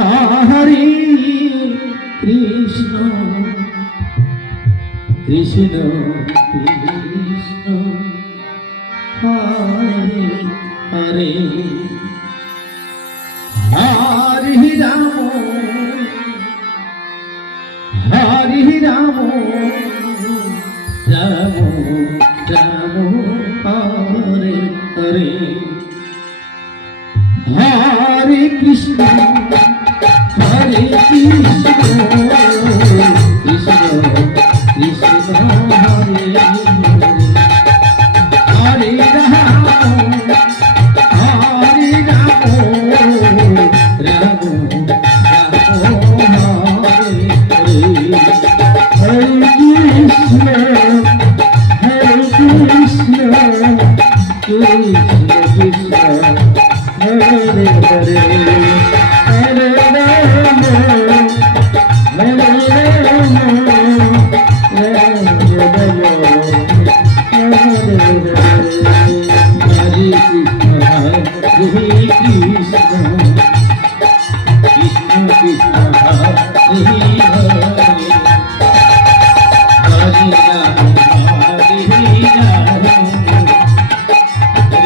Hare Krishna Krishna Krishna Hare Hare Hare Ram Hare Ram Ram Ram Hare Hare Hare Krishna Hare Krishna Krishna Krishna Hare Hare Ram Hare Ram Ram Ram Hare Hare Hare Krishna Krishna Krishna Hare Hare Hare Ram Hare Ram Ram Ram Hare Hare Hare Krishna Hare Krishna Krishna Krishna Hare Hare Hare Ram Hare Ram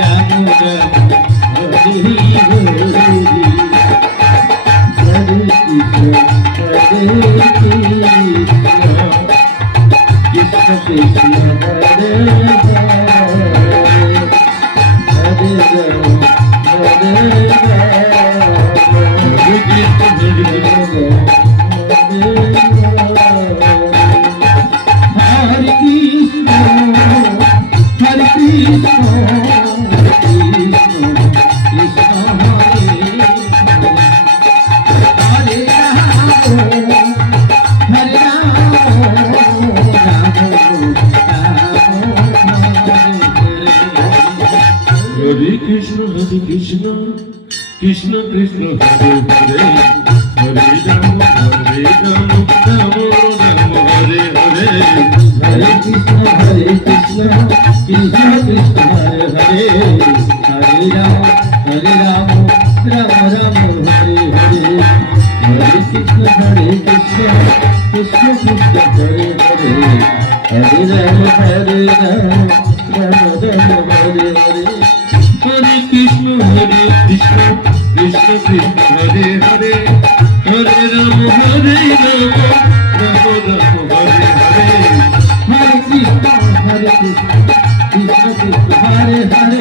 Ram Ram Hare Krishna Krishna Hare Hare Hare Krishna Hare Krishna Krishna Krishna Hare Hare Ram Hare Ram Hare Krishna Krishna Krishna Hare Hare Hare Ram Ram Ram Hare Hare Hare Krishna Krishna Krishna Hare Hare Hare Ram Ram Ram Hare Hare Hare Krishna Krishna Krishna Krishna Hare Hare Hare Ram Ram Ram Hare Hare Hare Krishna Krishna Krishna Krishna Hare Hare Hare Ram Ram Ram Hare Hare Hare Krishna Krishna Krishna Hare Hare